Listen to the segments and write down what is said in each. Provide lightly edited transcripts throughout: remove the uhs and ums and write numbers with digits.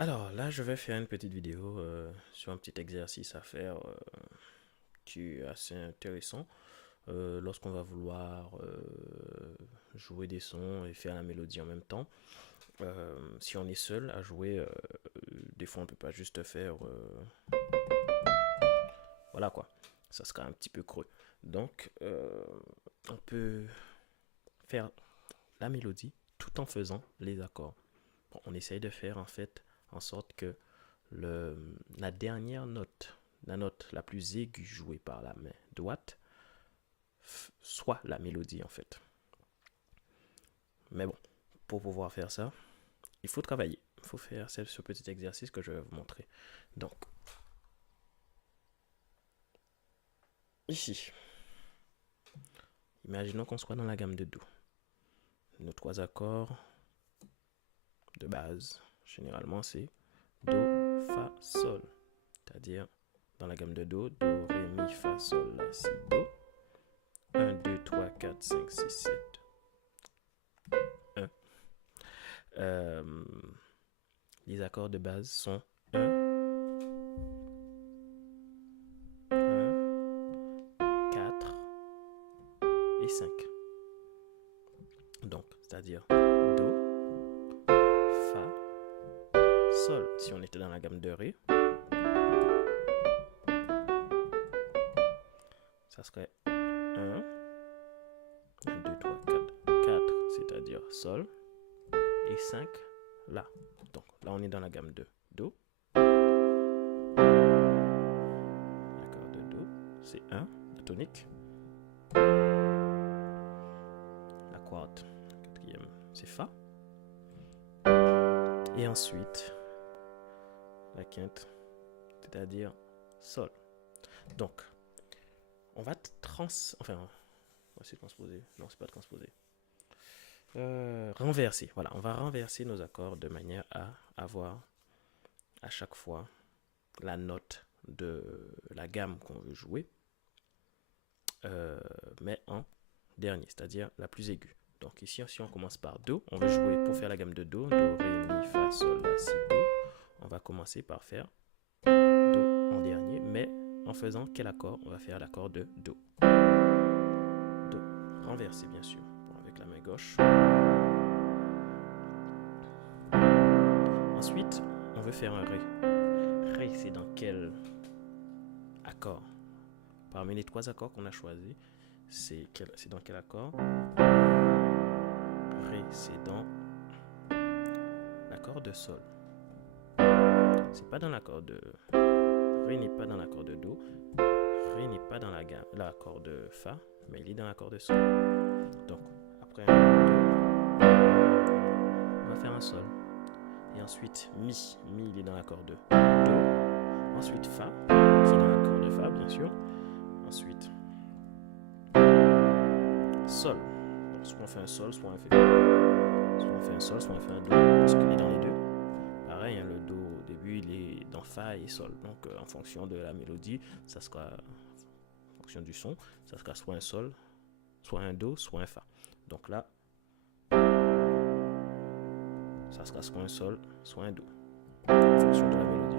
Alors là, je vais faire une petite vidéo sur un petit exercice à faire qui est assez intéressant lorsqu'on va vouloir jouer des sons et faire la mélodie en même temps. Si on est seul à jouer, des fois on peut pas juste faire voilà quoi, ça sera un petit peu creux. Donc on peut faire la mélodie tout en faisant les accords. Bon, on essaye de faire en fait en sorte que le, la dernière note, la note la plus aiguë jouée par la main droite, soit la mélodie en fait. Mais bon, pour pouvoir faire ça, il faut travailler. Il faut faire ce petit exercice que je vais vous montrer. Donc, ici, imaginons qu'on soit dans la gamme de Do. Nos trois accords de base, généralement, c'est Do, Fa, Sol. C'est-à-dire, dans la gamme de Do, Do, Ré, Mi, Fa, Sol, La, Si, Do. 1, 2, 3, 4, 5, 6, 7, 1. Les accords de base sont 1, 4 et 5. Donc, c'est-à-dire Do, Fa, Sol. Si on était dans la gamme de Ré, ça serait 1, 2, 3, 4, 4, c'est-à-dire Sol, et 5, La. Donc là, on est dans la gamme de Do. L'accord de Do, c'est 1, la tonique. La quarte, la quatrième, c'est Fa. Et ensuite, la quinte, c'est-à-dire Sol. Donc, on va enfin, on va essayer de transposer. Non, c'est pas de transposer. Renverser. Voilà, on va renverser nos accords de manière à avoir à chaque fois la note de la gamme qu'on veut jouer, mais en dernier, c'est-à-dire la plus aiguë. Donc ici, si on commence par Do, on veut jouer pour faire la gamme de Do, Do, Ré, Mi, Fa, Sol, La, Si, Do. On va commencer par faire Do en dernier, mais en faisant quel accord? On va faire l'accord de Do. Do. Renversé, bien sûr, avec la main gauche. Ensuite, on veut faire un Ré. Ré, c'est dans quel accord? Parmi les trois accords qu'on a choisis, c'est dans quel accord? Ré, c'est dans l'accord de Sol. C'est pas dans l'accord de... Ré n'est pas dans l'accord de Do. Ré n'est pas dans l'accord de Fa, mais il est dans l'accord de Sol. Donc, après un Do, on va faire un Sol. Et ensuite, Mi. Mi, il est dans l'accord de Do. Ensuite, Fa, qui est dans l'accord de Fa, bien sûr. Ensuite, Sol. Donc, soit on fait un Sol, soit on fait un Sol, soit on fait un Do, parce qu'il est dans les deux. Pareil, hein, le Do au début, il est dans Fa et Sol. Donc, en fonction de la mélodie, ça sera, en fonction du son, ça sera soit un Sol, soit un Do, soit un Fa. Donc là, ça sera soit un Sol, soit un Do, en fonction de la mélodie.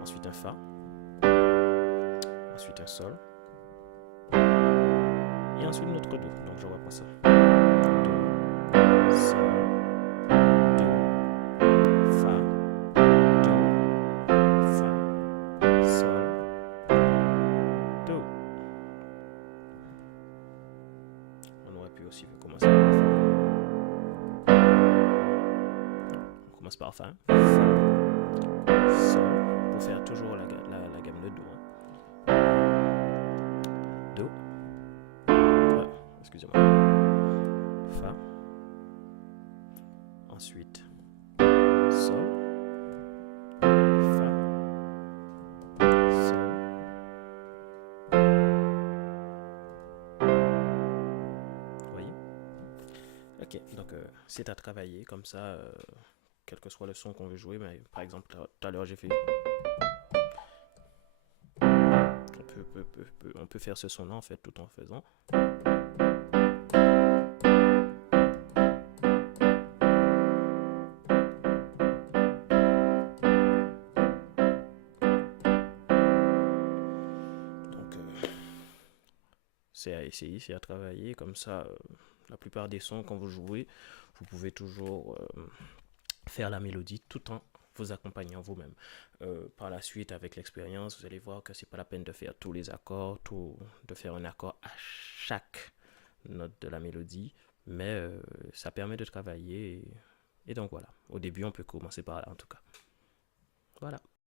Ensuite un Fa, ensuite un Sol, et ensuite notre Do. Donc je reprends ça. Do, Sol, Do, Fa, Do, Fa, Sol, Do. On aurait pu aussi commencer par Fa. On commence par Fa, Fa, Sol, pour faire toujours la gamme de Do. Do, excusez-moi, Fa, ensuite Sol, Fa, Sol, vous voyez? Ok, donc c'est à travailler comme ça, quel que soit le son qu'on veut jouer. Mais par exemple, tout à l'heure j'ai fait... On peut faire ce son-là en fait tout en faisant... c'est à essayer, c'est à travailler. Comme ça, la plupart des sons, quand vous jouez, vous pouvez toujours faire la mélodie tout en vous accompagnant vous-même. Par la suite, avec l'expérience, vous allez voir que c'est pas la peine de faire tous les accords, de faire un accord à chaque note de la mélodie, mais ça permet de travailler. Et donc voilà, au début, on peut commencer par là en tout cas. Voilà.